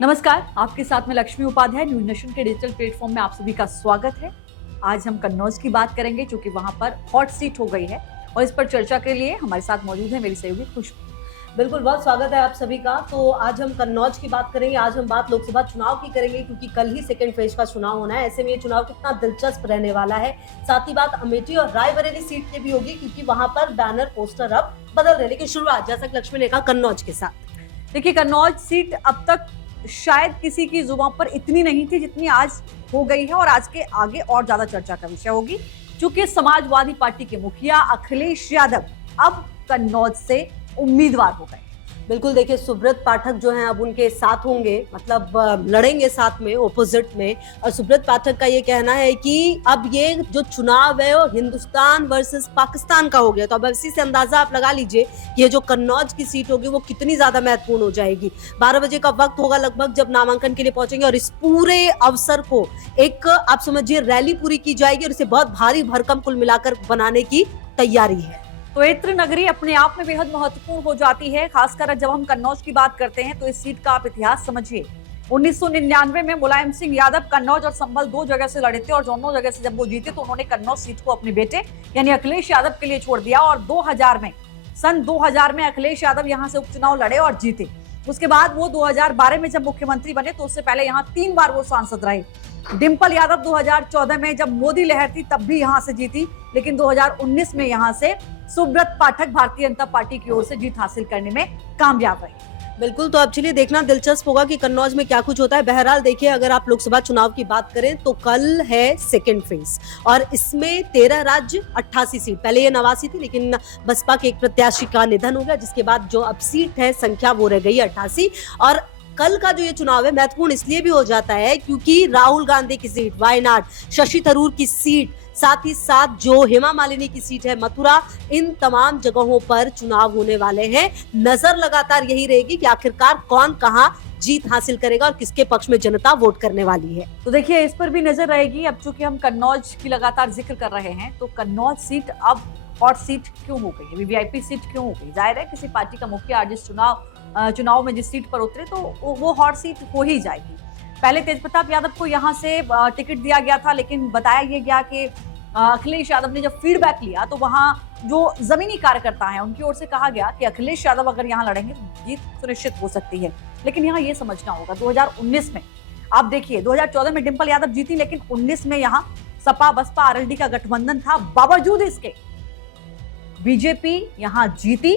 नमस्कार, आपके साथ में लक्ष्मी उपाध्याय। न्यूज नेशन के डिजिटल प्लेटफॉर्म में आप सभी का स्वागत है। आज हम कन्नौज की बात करेंगे, क्योंकि वहां पर हॉट सीट हो गई है और इस पर चर्चा के लिए हमारे साथ मौजूद है मेरी सहयोगी खुशबू। बिल्कुल, बहुत स्वागत है आप सभी का। तो आज हम कन्नौज की बात करेंगे। आज हम बात लोकसभा चुनाव की करेंगे, क्योंकि कल ही सेकंड फेज का चुनाव होना है। ऐसे में ये चुनाव कितना दिलचस्प रहने वाला है। साथ ही बात अमेठी और रायबरेली सीट की भी होगी, क्योंकि वहां पर बैनर पोस्टर अब बदल रहे। लेकिन शुरुआत, जैसा कि लक्ष्मी ने कहा, कन्नौज के साथ। देखिए, कन्नौज सीट अब तक शायद किसी की जुबान पर इतनी नहीं थी जितनी आज हो गई है, और आज के आगे और ज्यादा चर्चा का विषय होगी, क्योंकि समाजवादी पार्टी के मुखिया अखिलेश यादव अब कन्नौज से उम्मीदवार हो गए। बिल्कुल, देखिए, सुब्रत पाठक जो हैं अब उनके साथ होंगे, मतलब लड़ेंगे साथ में, ओपोजिट में। और सुब्रत पाठक का ये कहना है कि अब ये जो चुनाव है वो हिंदुस्तान वर्सेस पाकिस्तान का हो गया। तो अब इसी से अंदाजा आप लगा लीजिए कि ये जो कन्नौज की सीट होगी वो कितनी ज्यादा महत्वपूर्ण हो जाएगी। 12 बजे का वक्त होगा लगभग, जब नामांकन के लिए पहुंचेंगे, और इस पूरे अवसर को एक, आप समझिए, रैली पूरी की जाएगी, और इसे बहुत भारी भरकम कुल मिलाकर बनाने की तैयारी है। तो इत्र नगरी अपने आप में बेहद महत्वपूर्ण हो जाती है। खासकर जब हम कन्नौज की बात करते हैं तो इस सीट का आप इतिहास समझिए। 1999 में मुलायम सिंह यादव कन्नौज और संभल 2 जगह से लड़े थे, और दोनों जगह से जब वो जीते तो उन्होंने कन्नौज सीट को अपने बेटे यानी अखिलेश यादव के लिए छोड़ दिया। और 2000 में अखिलेश यादव यहाँ से उपचुनाव लड़े और जीते। उसके बाद वो 2012 में जब मुख्यमंत्री बने तो उससे पहले यहाँ 3 बार वो सांसद रहे। डिंपल यादव 2014 में जब मोदी लहर थी तब भी यहाँ से जीती, लेकिन 2019 में यहाँ से सुब्रत पाठक भारतीय जनता पार्टी की ओर से जीत हासिल करने में कामयाब रहे। बिल्कुल, तो अब चलिए देखना दिलचस्प होगा कि कन्नौज में क्या कुछ होता है। बहरहाल देखिए, अगर आप लोकसभा चुनाव की बात करें तो कल है सेकंड फेज, और इसमें 13 राज्य 88 सीट। पहले ये 89 थी, लेकिन बसपा के एक प्रत्याशी का निधन हो गया, जिसके बाद जो अब सीट है संख्या वो रह गई 88। और कल का जो ये चुनाव है महत्वपूर्ण इसलिए भी हो जाता है क्योंकि राहुल गांधी की सीट वायनाड, शशि थरूर की सीट, साथ ही साथ जो हेमा मालिनी की सीट है मथुरा, इन तमाम जगहों पर चुनाव होने वाले हैं। नजर लगातार यही रहेगी कि आखिरकार कौन कहां जीत हासिल करेगा और किसके पक्ष में जनता वोट करने वाली है। तो देखिए, इस पर भी नजर रहेगी। अब चूंकि हम कन्नौज की लगातार जिक्र कर रहे हैं, तो कन्नौज सीट अब हॉट सीट क्यों हो गई है, वीवीआईपी सीट क्यों हो गई? जाहिर है, किसी पार्टी का मुखिया जिस चुनाव में जिस सीट पर उतरे तो वो हॉट सीट हो ही जाएगी। पहले तेजप्रताप यादव को यहाँ से टिकट दिया गया था, लेकिन बताया ये गया कि अखिलेश यादव ने जब फीडबैक लिया तो वहां जो जमीनी कार्यकर्ता हैं उनकी ओर से कहा गया कि अखिलेश यादव अगर यहाँ लड़ेंगे तो जीत सुनिश्चित हो सकती है। लेकिन यहाँ ये समझना होगा, 2019 में आप देखिए, 2014 में डिंपल यादव जीती, लेकिन 19 में यहाँ सपा बसपा आरएलडी का गठबंधन था। बावजूद इसके बीजेपी यहाँ जीती,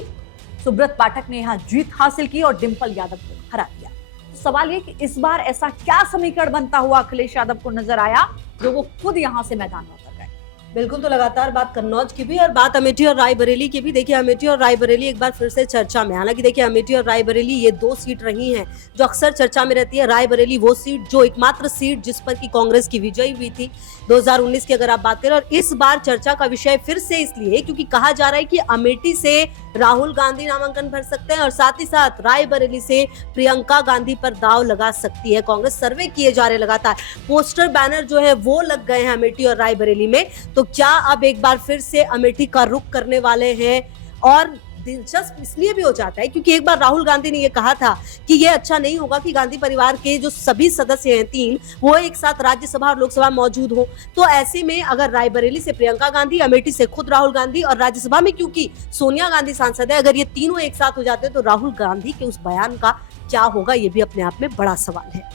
सुब्रत पाठक ने यहाँ जीत हासिल की और डिंपल यादव को हरा दिया। तो सवाल ये कि इस बार ऐसा क्या समीकरण बनता हुआ अखिलेश यादव को नजर आया जो वो खुद यहाँ से मैदान में उतर गए? बिल्कुल, तो लगातार बात कन्नौज की भी और बात अमेठी और रायबरेली की भी। देखिए, अमेठी और रायबरेली एक बार फिर से चर्चा में। हालांकि देखिए, अमेठी और रायबरेली ये 2 सीट रही हैं जो अक्सर चर्चा में रहती है। रायबरेली वो सीट जो एकमात्र सीट जिस पर की कांग्रेस की विजयी हुई थी 2019 की अगर आप बात करें। और इस बार चर्चा का विषय फिर से इसलिए क्योंकि कहा जा रहा है कि अमेठी से राहुल गांधी नामांकन भर सकते हैं, और साथ ही साथ रायबरेली से प्रियंका गांधी पर दांव लगा सकती है कांग्रेस। सर्वे किए जा रहे लगातार, पोस्टर बैनर जो है वो लग गए हैं अमेठी और रायबरेली में। तो क्या अब एक बार फिर से अमेठी का रुख करने वाले हैं? और दिलचस्प इसलिए भी हो जाता है क्योंकि एक बार राहुल गांधी ने ये कहा था कि ये अच्छा नहीं होगा कि गांधी परिवार के जो सभी सदस्य हैं 3, वो एक साथ राज्यसभा और लोकसभा मौजूद हो। तो ऐसे में अगर रायबरेली से प्रियंका गांधी, अमेठी से खुद राहुल गांधी, और राज्यसभा में क्योंकि सोनिया गांधी सांसद है, अगर ये तीनों एक साथ हो जाते हैं तो राहुल गांधी के उस बयान का क्या होगा, ये भी अपने आप में बड़ा सवाल है।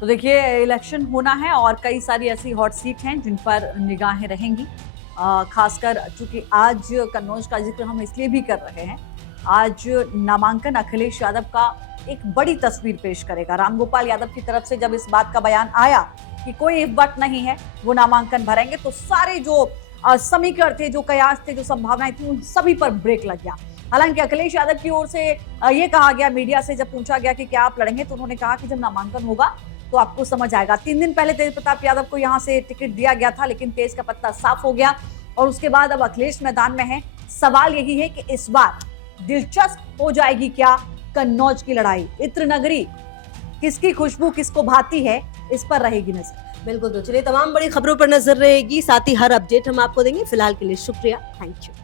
तो देखिए, इलेक्शन होना है और कई सारी ऐसी हॉट सीट हैं जिन पर निगाहें रहेंगी। खासकर चूंकि आज कन्नौज का जिक्र हम इसलिए भी कर रहे हैं, आज नामांकन अखिलेश यादव का एक बड़ी तस्वीर पेश करेगा। रामगोपाल यादव की तरफ से जब इस बात का बयान आया कि कोई इफ्त नहीं है, वो नामांकन भरेंगे, तो सारे जो समीकरण थे, जो कयास थे, जो संभावनाएं थी, उन सभी पर ब्रेक लग गया। हालांकि अखिलेश यादव की ओर से ये कहा गया, मीडिया से जब पूछा गया कि क्या आप लड़ेंगे, तो उन्होंने कहा कि जब नामांकन होगा तो आपको समझ आएगा। 3 दिन पहले तेजप्रताप यादव को यहाँ से टिकट दिया गया था, लेकिन तेज का पत्ता साफ हो गया और उसके बाद अब अखिलेश मैदान में है। सवाल यही है कि इस बार दिलचस्प हो जाएगी क्या कन्नौज की लड़ाई? इत्र नगरी किसकी खुशबू किसको भाती है, इस पर रहेगी नजर। बिल्कुल, तो चलिए तमाम बड़ी खबरों पर नजर रहेगी, साथ ही हर अपडेट हम आपको देंगे। फिलहाल के लिए शुक्रिया, थैंक यू।